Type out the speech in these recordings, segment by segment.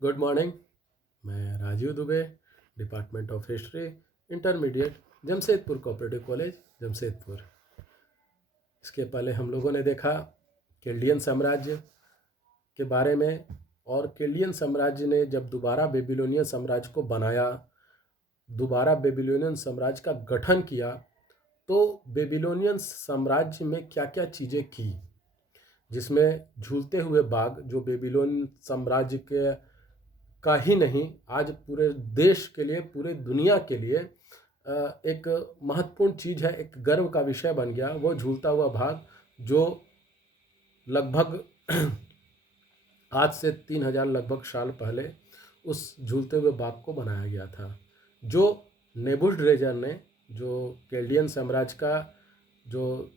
Good morning. मैं Rajeev Dubey, department of history, intermediate, Jamshedpur cooperative college, Jamshedpur. इसके पहले हम लोगों ने देखा केल्डियन साम्राज्य के बारे में। और केल्डियन साम्राज्य ने जब दोबारा बेबीलोनियन साम्राज्य को बनाया, दोबारा बेबीलोनियन साम्राज्य का गठन किया, तो बेबीलोनियन साम्राज्य में क्या क्या चीज़ें की, जिसमें झूलते हुए बाघ, जो बेबीलोन साम्राज्य के का ही नहीं, आज पूरे देश के लिए, पूरे दुनिया के लिए एक महत्वपूर्ण चीज़ है, एक गर्व का विषय बन गया। वो झूलता हुआ बाघ जो लगभग आज से 3000 लगभग साल पहले उस झूलते हुए बाघ को बनाया गया था, जो नेबुकडनेस्सर ने, जो केल्डियन साम्राज्य का जो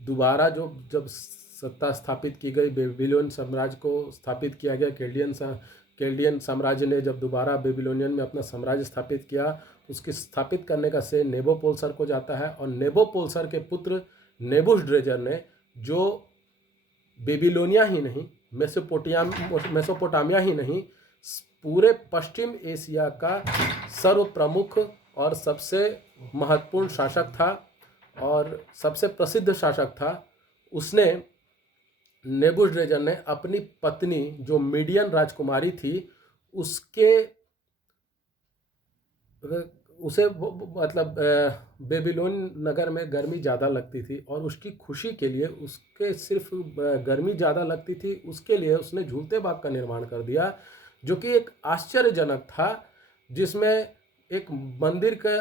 दोबारा जो जब सत्ता स्थापित की गई, बेबीलोन साम्राज्य को स्थापित किया गया, केल्डियन साम्राज्य ने जब दोबारा बेबीलोनियन में अपना साम्राज्य स्थापित किया, उसके स्थापित करने का श्रेय नेबोपोलसर को जाता है। और नेबोपोलसर के पुत्र नेबुकडनेस्सर ने, जो बेबीलोनिया ही नहीं, मेसोपोटामिया ही नहीं, पूरे पश्चिम एशिया का सर्व प्रमुख और सबसे महत्वपूर्ण शासक था और सबसे प्रसिद्ध शासक था, उसने, नेबुकडनेस्सर ने अपनी पत्नी जो मीडियन राजकुमारी थी, उसे मतलब बेबीलोन नगर में गर्मी ज़्यादा लगती थी और उसकी खुशी के लिए, उसके सिर्फ गर्मी ज़्यादा लगती थी, उसके लिए उसने झूलते बाग का निर्माण कर दिया, जो कि एक आश्चर्यजनक था, जिसमें एक मंदिर का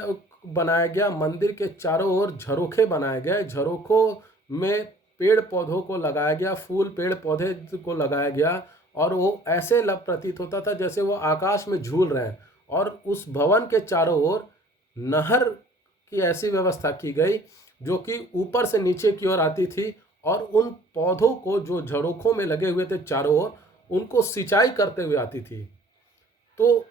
बनाया गया। मंदिर के चारों ओर झरोखे बनाए गए, झरोखों में पेड़ पौधों को लगाया गया, फूल पेड़ पौधे को लगाया गया, और वो ऐसे प्रतीत होता था जैसे वो आकाश में झूल रहे हैं। और उस भवन के चारों ओर नहर की ऐसी व्यवस्था की गई जो कि ऊपर से नीचे की ओर आती थी, और उन पौधों को जो झरोखों में लगे हुए थे चारों ओर, उनको सिंचाई करते हुए आती थी। तो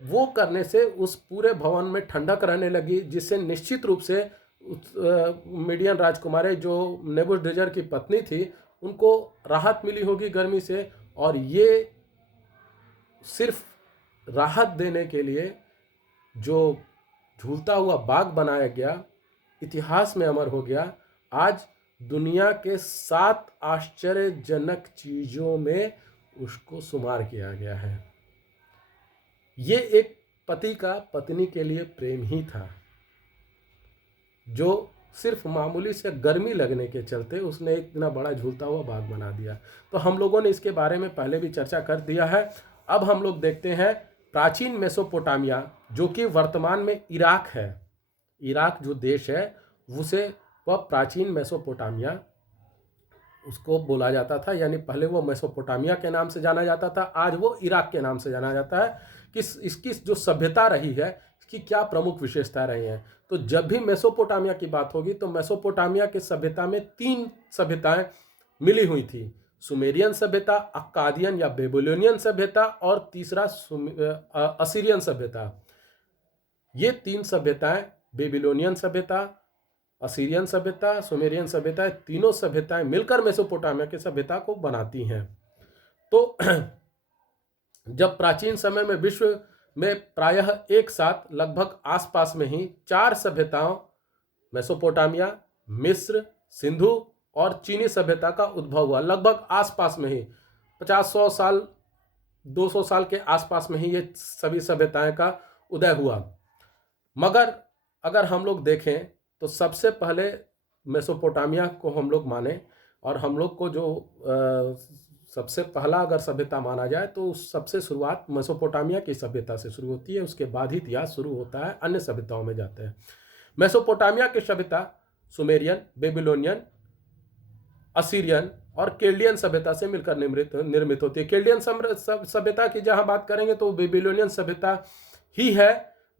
वो करने से उस पूरे भवन में ठंडक रहने लगी, जिससे निश्चित रूप से मीडियन राजकुमारी जो नेबुकडनेस्सर की पत्नी थी, उनको राहत मिली होगी गर्मी से। और ये सिर्फ राहत देने के लिए जो झूलता हुआ बाग बनाया गया, इतिहास में अमर हो गया। आज दुनिया के 7 आश्चर्यजनक चीज़ों में उसको शुमार किया गया है। ये एक पति का पत्नी के लिए प्रेम ही था, जो सिर्फ मामूली से गर्मी लगने के चलते उसने इतना बड़ा झूलता हुआ बाग बना दिया। तो हम लोगों ने इसके बारे में पहले भी चर्चा कर दिया है। अब हम लोग देखते हैं प्राचीन मेसोपोटामिया, जो कि वर्तमान में इराक है। इराक जो देश है, उसे वह प्राचीन मेसोपोटामिया उसको बोला जाता था, यानी पहले वो मेसोपोटामिया के नाम से जाना जाता था, आज वो इराक के नाम से जाना जाता है। कि इसकी जो सभ्यता रही है, इसकी क्या प्रमुख विशेषता रही हैं। तो जब भी मेसोपोटामिया की बात होगी तो मेसोपोटामिया की सभ्यता में 3 सभ्यताएं मिली हुई थी: सुमेरियन सभ्यता, अक्कादियन या बेबीलोनियन सभ्यता, और तीसरा असीरियन सभ्यता। ये 3 सभ्यताएं, बेबीलोनियन सभ्यता, असीरियन सभ्यता, सुमेरियन सभ्यता, तीनों सभ्यताएं मिलकर मेसोपोटामिया की सभ्यता को बनाती हैं। तो जब प्राचीन समय में विश्व में प्रायः एक साथ लगभग आसपास में ही 4 सभ्यताओं, मेसोपोटामिया, मिस्र, सिंधु और चीनी सभ्यता का उद्भव हुआ। लगभग आसपास में ही 50-100 साल, 200 साल के आसपास में ही ये सभी सभ्यताएं का उदय हुआ। मगर अगर हम लोग देखें तो सबसे पहले मेसोपोटामिया को हम लोग माने, और हम लोग को जो सबसे पहला अगर सभ्यता माना जाए तो सबसे शुरुआत मेसोपोटामिया की सभ्यता से शुरू होती है, उसके बाद ही इतिहास शुरू होता है, अन्य सभ्यताओं में जाते हैं। मेसोपोटामिया की सभ्यता सुमेरियन, बेबीलोनियन, असीरियन और केल्डियन सभ्यता से मिलकर निर्मित होती है। केल्डियन सभ्यता की जहां बात करेंगे तो बेबीलोनियन सभ्यता ही है।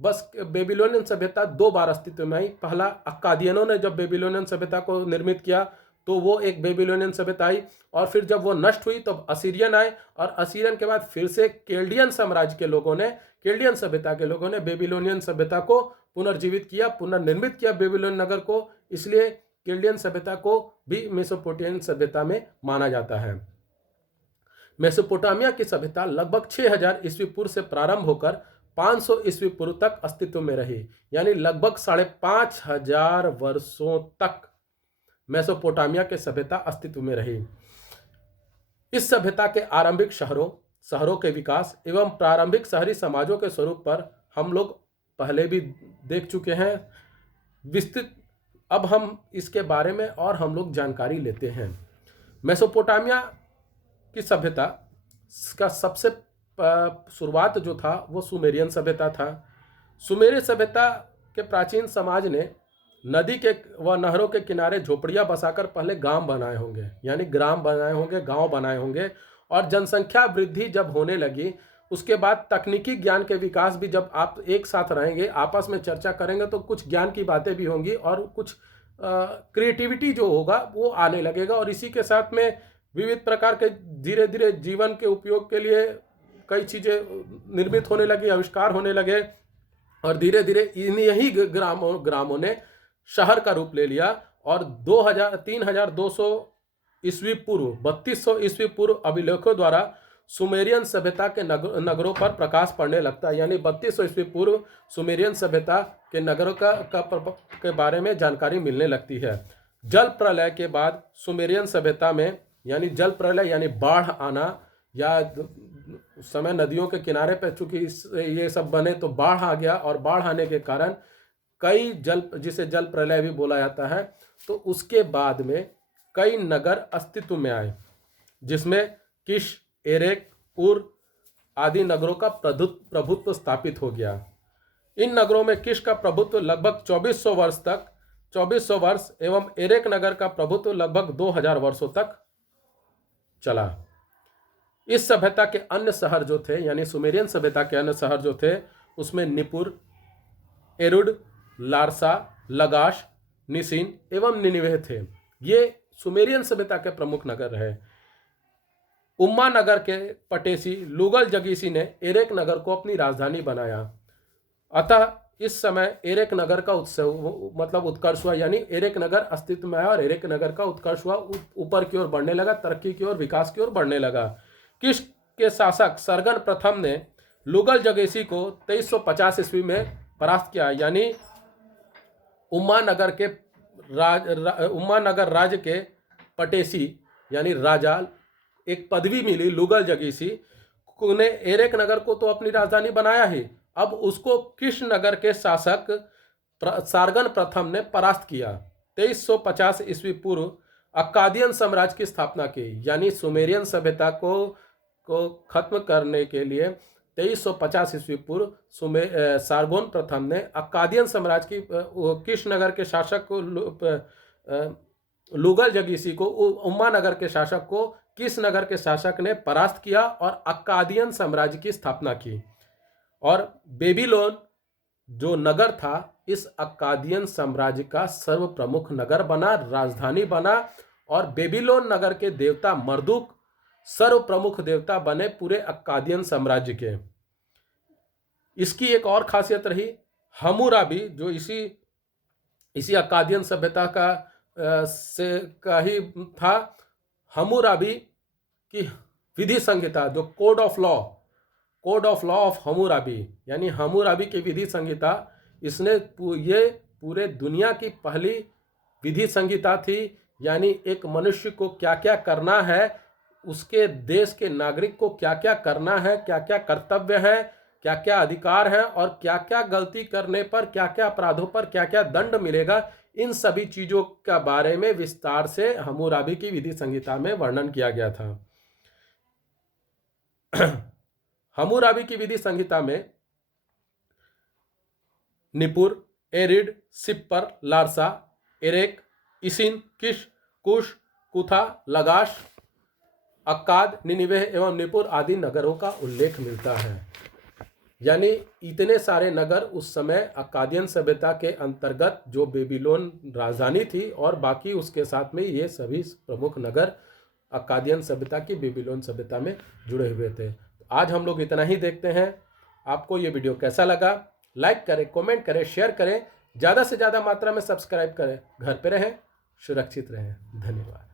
बस बेबीलोनियन सभ्यता 2 बार अस्तित्व में आई। पहला, अक्कादियनों ने जब बेबीलोनियन सभ्यता को निर्मित किया तो वो एक बेबीलोनियन सभ्यता आई, और फिर जब वो नष्ट हुई तब असीरियन आए, और असीरियन के बाद फिर से केल्डियन साम्राज्य के लोगों ने, केल्डियन सभ्यता के लोगों ने बेबीलोनियन सभ्यता को पुनर्जीवित किया, पुनर्निर्मित किया बेबीलोन नगर को। इसलिए केल्डियन सभ्यता को भी मेसोपोटामियन सभ्यता में माना जाता है। मेसोपोटामिया की सभ्यता लगभग 6000 ईस्वी पूर्व से प्रारंभ होकर 500 ईस्वी पूर्व तक अस्तित्व में रही, यानी लगभग 5500 वर्षों तक मेसोपोटामिया की सभ्यता अस्तित्व में रही। इस सभ्यता के आरंभिक शहरों के विकास एवं प्रारंभिक शहरी समाजों के स्वरूप पर हम लोग पहले भी देख चुके हैं विस्तृत। अब हम इसके बारे में और हम लोग जानकारी लेते हैं। मेसोपोटामिया की सभ्यता का सबसे शुरुआत जो था वो सुमेरियन सभ्यता था। सुमेरियन सभ्यता के प्राचीन समाज ने नदी के व नहरों के किनारे झोपड़ियां बसाकर पहले गांव बनाए होंगे, यानी ग्राम बनाए होंगे, गांव बनाए होंगे। और जनसंख्या वृद्धि जब होने लगी उसके बाद तकनीकी ज्ञान के विकास भी, जब आप एक साथ रहेंगे आपस में चर्चा करेंगे तो कुछ ज्ञान की बातें भी होंगी और कुछ क्रिएटिविटी जो होगा वो आने लगेगा। और इसी के साथ में विविध प्रकार के धीरे धीरे जीवन के उपयोग के लिए कई चीज़ें निर्मित होने लगी, आविष्कार होने लगे। और धीरे धीरे यही ग्रामों ने शहर का रूप ले लिया। और 3200 ईस्वी पूर्व 3200 ईस्वी पूर्व अभिलेखों द्वारा सुमेरियन सभ्यता के नगरों पर प्रकाश पड़ने लगता है, यानी 3200 ईस्वी पूर्व सुमेरियन सभ्यता के नगरों के बारे में जानकारी मिलने लगती है। जल प्रलय के बाद सुमेरियन सभ्यता में, यानी जल प्रलय यानी बाढ़ आना, या उस समय नदियों के किनारे पर चूंकि ये सब बने तो बाढ़ आ गया, और बाढ़ आने के कारण कई जिसे जल प्रलय भी बोला जाता है, तो उसके बाद में कई नगर अस्तित्व में आए, जिसमें किश, एरेक, उर आदि नगरों का प्रभुत्व स्थापित हो गया। इन नगरों में किश का प्रभुत्व लगभग 2400 वर्ष एवं एरेक नगर का प्रभुत्व लगभग 2000 वर्षों तक चला। इस सभ्यता के अन्य शहर जो थे, यानी सुमेरियन सभ्यता के अन्य शहर जो थे, उसमें निपुर, एरुड, लारसा, लगाश, निसिन एवं निनिवेह थे। ये सुमेरियन सभ्यता के प्रमुख नगर रहे। उम्मा नगर के पटेसी लुगल जगीसी ने एरेक नगर को अपनी राजधानी बनाया। अतः इस समय एरेक नगर का उत्कर्ष हुआ, यानी एरेक नगर अस्तित्व में आया और एरेक नगर का उत्कर्ष हुआ, ऊपर की ओर बढ़ने लगा, तरक्की की ओर, विकास की ओर बढ़ने लगा। किश के शासक सरगन प्रथम ने लुगल जगेसी को 2350 ईस्वी में परास्त किया, यानी उम्मा नगर राज्य के पटेसी यानी राजा, एक पदवी मिली लुगल जगीसी ने एरेक नगर को तो अपनी राजधानी बनाया ही, अब उसको किश नगर के शासक सारगन प्रथम ने परास्त किया। 2350 ईस्वी पूर्व अक्कादियन साम्राज्य की स्थापना की, यानी सुमेरियन सभ्यता को खत्म करने के लिए 2350 ईस्वी पूर्व सारगोन प्रथम ने अक्कादियन साम्राज्य की किश नगर के शासक को लुगल जगीसी को, उम्मा नगर के शासक को किस नगर के शासक ने परास्त किया और अक्कादियन साम्राज्य की स्थापना की। और बेबीलोन जो नगर था, इस अक्कादियन साम्राज्य का सर्व प्रमुख नगर बना, राजधानी बना। और बेबीलोन नगर के देवता मर्दुक सर्व प्रमुख देवता बने पूरे अक्कादियन साम्राज्य के। इसकी एक और खासियत रही, हम्मुराबी जो इसी अक्कादियन सभ्यता का ही था। हम्मुराबी की विधि संहिता जो code of law of Hammurabi, यानी हम्मुराबी की विधि संहिता, इसने ये पूरे दुनिया की पहली विधि संहिता थी। यानी एक मनुष्य को क्या क्या करना है, उसके देश के नागरिक को क्या क्या करना है, क्या क्या कर्तव्य है, क्या क्या अधिकार हैं, और क्या क्या गलती करने पर, क्या क्या अपराधों पर क्या क्या दंड मिलेगा, इन सभी चीजों का बारे में विस्तार से हम्मुराबी की विधि संहिता में वर्णन किया गया था। हम्मुराबी की विधि संहिता में निपुर, एरिड, सिप्पर, लारसा, एरेक, इसिन, किश, कुश, कुथा, लगाश, अक्काद, निनिवेह एवं निपुर आदि नगरों का उल्लेख मिलता है। यानी इतने सारे नगर उस समय अक्कादियन सभ्यता के अंतर्गत, जो बेबीलोन राजधानी थी, और बाकी उसके साथ में ये सभी प्रमुख नगर अक्कादियन सभ्यता की बेबीलोन सभ्यता में जुड़े हुए थे। आज हम लोग इतना ही देखते हैं। आपको ये वीडियो कैसा लगा? लाइक करें, कमेंट करें, शेयर करें, ज़्यादा से ज़्यादा मात्रा में सब्सक्राइब करें। घर पे रहें, सुरक्षित रहें। धन्यवाद।